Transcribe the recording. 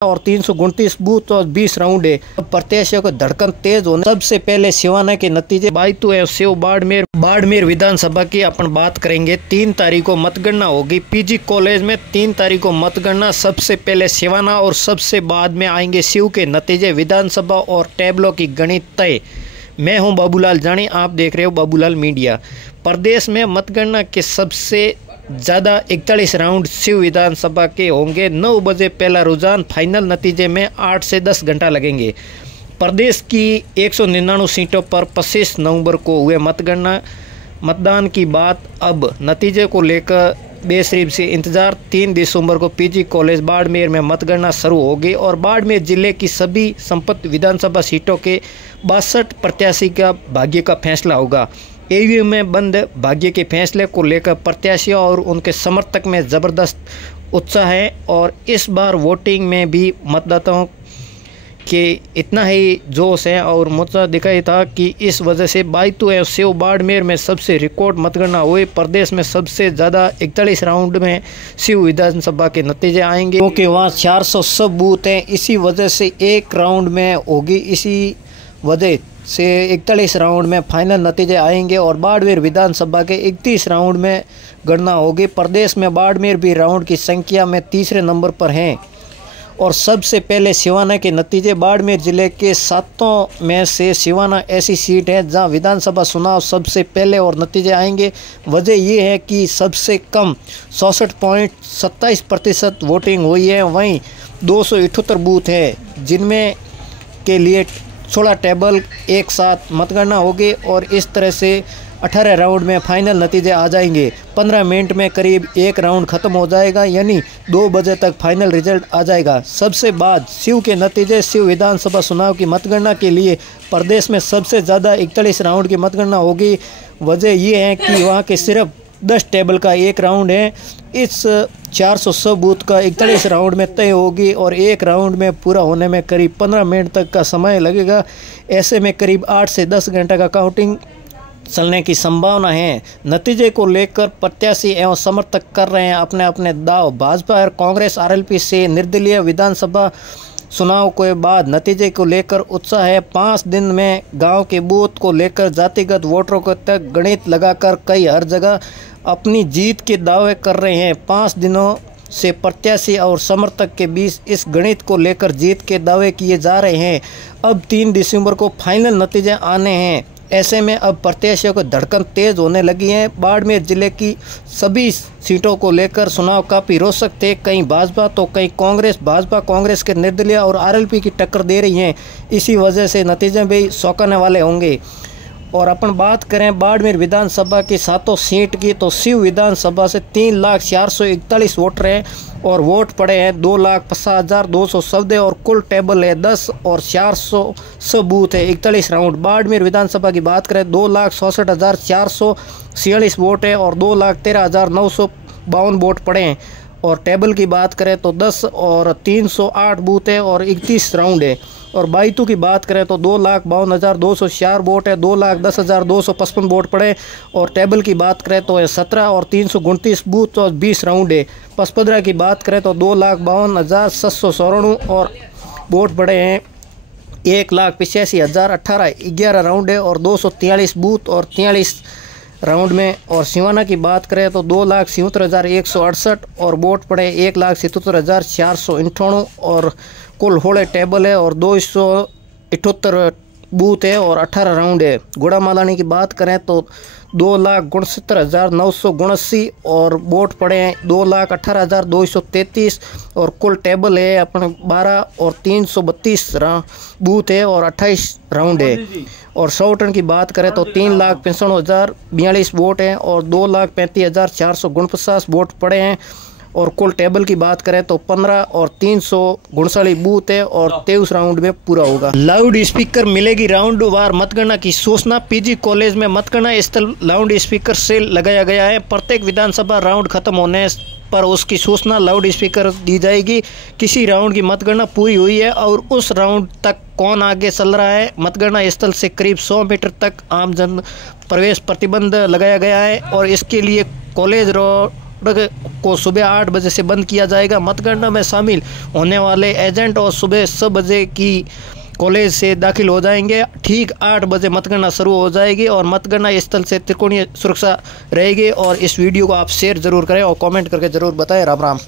और 329 बूथ और 20 राउंड है। प्रत्याशियों को धड़कन तेज होने सबसे पहले सिवाना के नतीजे बायतू एवं सेव बाड़मेर विधानसभा की अपन बात करेंगे। 3 तारीख को मतगणना होगी पीजी कॉलेज में। 3 तारीख को मतगणना, सबसे पहले सिवाना और सबसे बाद में आएंगे शिव के नतीजे। विधानसभा और टेबलों की गणित तय। मैं हूं बाबूलाल जानी, आप देख रहे हो बाबूलाल मीडिया। प्रदेश में मतगणना के सबसे ज़्यादा 41 राउंड शिव विधानसभा के होंगे। 9 बजे पहला रुझान, फाइनल नतीजे में 8 से 10 घंटा लगेंगे। प्रदेश की 199 सीटों पर 25 नवंबर को हुए मतदान की बात। अब नतीजे को लेकर बेसब्री से इंतजार। 3 दिसंबर को पीजी कॉलेज बाड़मेर में मतगणना शुरू होगी और बाड़मेर जिले की सभी संपन्न विधानसभा सीटों के 62 प्रत्याशी का भाग्य का फैसला होगा। ईवीएम में बंद भाग्य के फैसले को लेकर प्रत्याशियों और उनके समर्थक में ज़बरदस्त उत्साह है और इस बार वोटिंग में भी मतदाताओं के इतना ही जोश है और मुद्दा दिखाई था कि इस वजह से बायतू एवं सेव बाड़मेर में सबसे रिकॉर्ड मतगणना हुई। प्रदेश में सबसे ज़्यादा 41 राउंड में शिव विधानसभा के नतीजे आएंगे क्योंकि वहाँ 400 बूथ हैं। इसी वजह से एक राउंड में होगी, इसी वजह से 41 राउंड में फाइनल नतीजे आएंगे और बाड़मेर विधानसभा के 31 राउंड में गणना होगी। प्रदेश में बाड़मेर भी राउंड की संख्या में तीसरे नंबर पर हैं और सबसे पहले सिवाना के नतीजे। बाड़मेर जिले के 7 में से सिवाना ऐसी सीट है जहां विधानसभा चुनाव सबसे पहले और नतीजे आएंगे। वजह ये है कि सबसे कम 64.27% वोटिंग हुई है। वहीं 278 बूथ है जिनमें के लिए 16 टेबल एक साथ मतगणना होगी और इस तरह से 18 राउंड में फाइनल नतीजे आ जाएंगे। 15 मिनट में करीब एक राउंड खत्म हो जाएगा, यानी 2 बजे तक फाइनल रिजल्ट आ जाएगा। सबसे बाद शिव के नतीजे। शिव विधानसभा चुनाव की मतगणना के लिए प्रदेश में सबसे ज़्यादा 41 राउंड की मतगणना होगी। वजह यह है कि वहाँ के सिर्फ 10 टेबल का एक राउंड है। इस 400 बूथ का 41 राउंड में तय होगी और एक राउंड में पूरा होने में करीब 15 मिनट तक का समय लगेगा। ऐसे में करीब 8 से 10 घंटे का काउंटिंग चलने की संभावना है। नतीजे को लेकर प्रत्याशी एवं समर्थक कर रहे हैं अपने अपने दाव। भाजपा और कांग्रेस आरएलपी से निर्दलीय विधानसभा चुनाव के बाद नतीजे को लेकर उत्साह है। 5 दिन में गांव के बूथ को लेकर जातिगत वोटरों को तक गणित लगाकर कई हर जगह अपनी जीत के दावे कर रहे हैं। 5 दिनों से प्रत्याशी और समर्थक के बीच इस गणित को लेकर जीत के दावे किए जा रहे हैं। अब 3 दिसंबर को फाइनल नतीजे आने हैं। ऐसे में अब प्रत्याशियों को धड़कन तेज होने लगी है। बाड़मेर जिले की सभी सीटों को लेकर चुनाव काफ़ी रोचक थे। कहीं भाजपा तो कहीं कांग्रेस। भाजपा कांग्रेस के निर्दलीय और आरएलपी की टक्कर दे रही हैं। इसी वजह से नतीजे भी चौंकाने वाले होंगे। और अपन बात करें बाड़मेर विधानसभा की 7 सीट की, तो शिव विधानसभा से 3,04,41 वोटर हैं और वोट पड़े हैं 2,50,214 और कुल टेबल है 10 और 400 बूथ है 41 राउंड। बाड़मेर विधानसभा की बात करें 2,66,446 वोट है और 2,13,952 वोट पड़े हैं और टेबल की बात करें तो 10 और 308 बूथ है और 31 राउंड है। और बायतू की बात करें तो 2,52,204 वोट है, 2,10,255 वोट पड़े और टेबल की बात करें तो 17 और 329 बूथ और 20 राउंड है। पसपदरा की बात करें तो 2,52,794 और वोट पड़े हैं। 1,85,018 11 राउंड है और 243 बूथ और 43 राउंड में। और सिवाना की बात करें तो 2,77,168 और वोट पड़े 1,77,498 और कुल होड़े टेबल है और 278 बूथ है और 18 राउंड है। गुड़ा मालानी की बात करें तो 2,69,979 और वोट पड़े हैं 2,18,233 और कुल टेबल है अपने 12 और 332 बूथ है और 28 राउंड है। और सौटन की बात करें तो 3,65,042 वोट हैं और 2,35,449 वोट पड़े हैं और कुल टेबल की बात करें तो 15 और 359 बूथ है और 23 राउंड में पूरा होगा। लाउड स्पीकर मिलेगी राउंड वार मतगणना की सूचना। पीजी कॉलेज में मतगणना स्थल लाउड स्पीकर से लगाया गया है। प्रत्येक विधानसभा राउंड खत्म होने पर उसकी सूचना लाउड स्पीकर दी जाएगी। किसी राउंड की मतगणना पूरी हुई है और उस राउंड तक कौन आगे चल रहा है। मतगणना स्थल से करीब 100 मीटर तक आम जन प्रवेश प्रतिबंध लगाया गया है और इसके लिए कॉलेज रोड को सुबह 8 बजे से बंद किया जाएगा। मतगणना में शामिल होने वाले एजेंट और सुबह 6 बजे की कॉलेज से दाखिल हो जाएंगे। ठीक 8 बजे मतगणना शुरू हो जाएगी और मतगणना स्थल से त्रिकोणीय सुरक्षा रहेगी। और इस वीडियो को आप शेयर जरूर करें और कमेंट करके जरूर बताएं। राम राम।